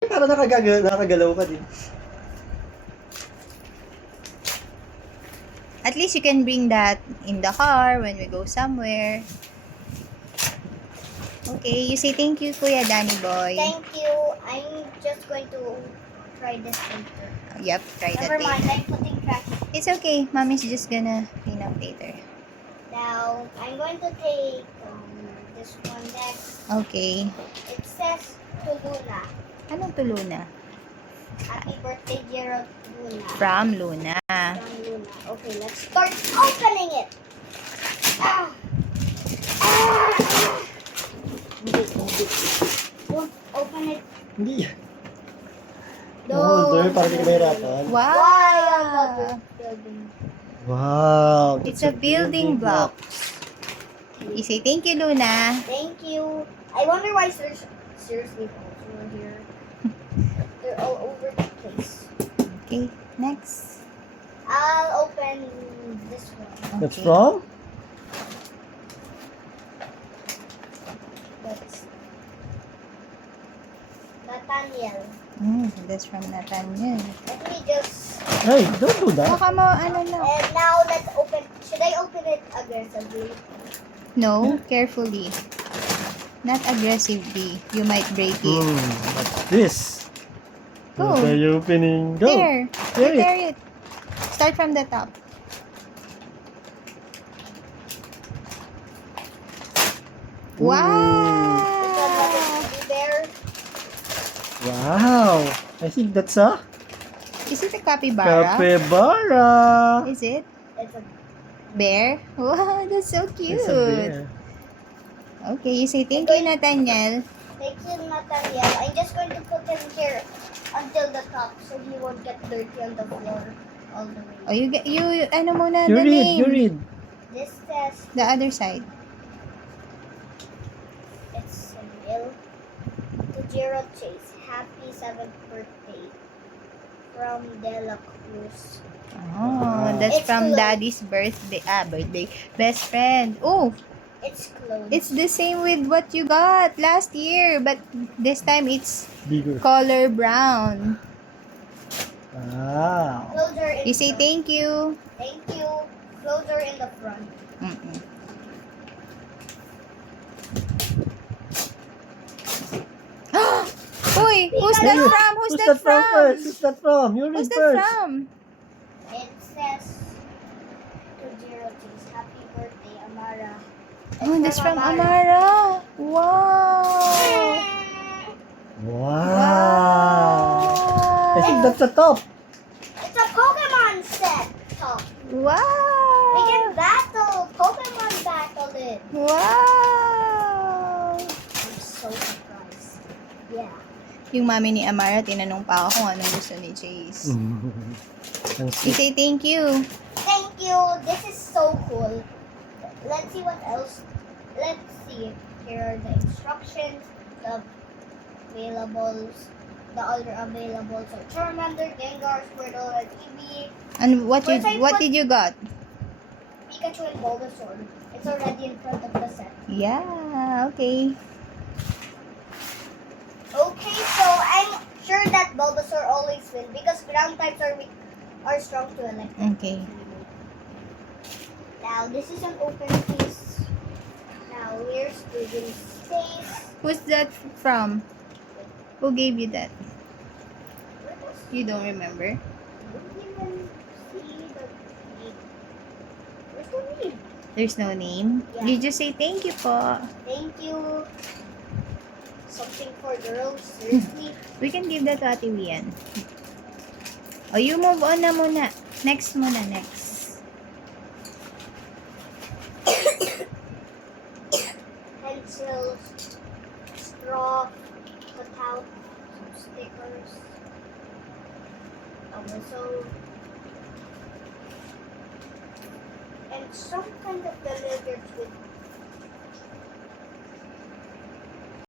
Para nakagalaw ka din. At least you can bring that in the car when we go somewhere. Okay, you say thank you, Kuya Danny Boy. Thank you. I'm just going to try this later. Yep, try that Never mind, later. I'm putting trash. It's okay. Mommy's just gonna clean up later. Now, I'm going to take this one next. Okay. It says to Luna. Anong to Luna? Happy birthday, Gerald Luna. From Luna. From Luna. Okay, let's start opening it. Ah! Ah! Don't open it. Hindi. No. Holder, para di ka mahirapan. Wow! Why another building? Wow. It's a building block. You say thank you, Luna. Thank you. I wonder why seriously balls were here. They're all over the place. Okay, next. I'll open this one. That's Okay. from? That's Nathaniel. That's from Nathaniel. Let me just. Hey, don't do that. Baka mo, ano na. And now let's open. Should I open it aggressively? No, carefully. Not aggressively. You might break it. What's this? Go. What are you opening? Go. There. Tear it. Tear it. Start from the top. Wow! Teddy bear. Wow. I think that's a Is it a capybara? capybara. Is it? It's a. Bear? Wow, that's so cute. It's a bear. Okay, you say thank you, Nathaniel. Thank you, Nathaniel. I'm just going to put him here until the top so he won't get dirty on the floor all the way. Oh, ano muna You the read, name? you read. This says The other side. it's Samuel to Gerald Chase. Happy 7th birthday from Dela Cruz. Oh, that's It's from closed. Daddy's birthday. Birthday. Best friend. Oh, It's closed. it's the same with what you got last year, but this time it's Bigger. color brown. Wow. Closer in You say front. thank you. Thank you. Closer in the front. Mm-mm. Uy, who's that Hey, from? Who's that from first? Who's that from? You read Who's that first. from? It says to Gerald Chase. Happy birthday, Amara. Oh, that's from Amara. Wow. Wow. I think that's the top. It's a Pokemon set. Top. Wow. We can battle. Pokemon battle it. Wow. I'm so surprised. Yeah. Yung mami ni Amara, tinanong pa ako kung anong gusto ni Chase. Ang You sweet. say thank you. Thank you. This is so cool. Let's see what else. Let's see. Here are the instructions, the availables, the other availables. So Charmander, Gengar, Squirtle, and Eevee. And what First I did you got? Pikachu and Bulbasaur. It's already in front of the set. Yeah, okay. Okay, so I'm sure that Bulbasaur always wins because ground types are strong to electric. Okay. Now this is an open piece. Now here's Steven's face. Who's that from? Who gave you that? Where does You don't remember? I don't even see the name. Where's the name? There's no name? Yeah. You just say thank you po. Thank you. Something for girls, seriously. We can give that to Ate Wian. Oh, you move on na muna. Next muna, next. Pencils, straw, cutout, some stickers, a whistle, and some kind of delivers with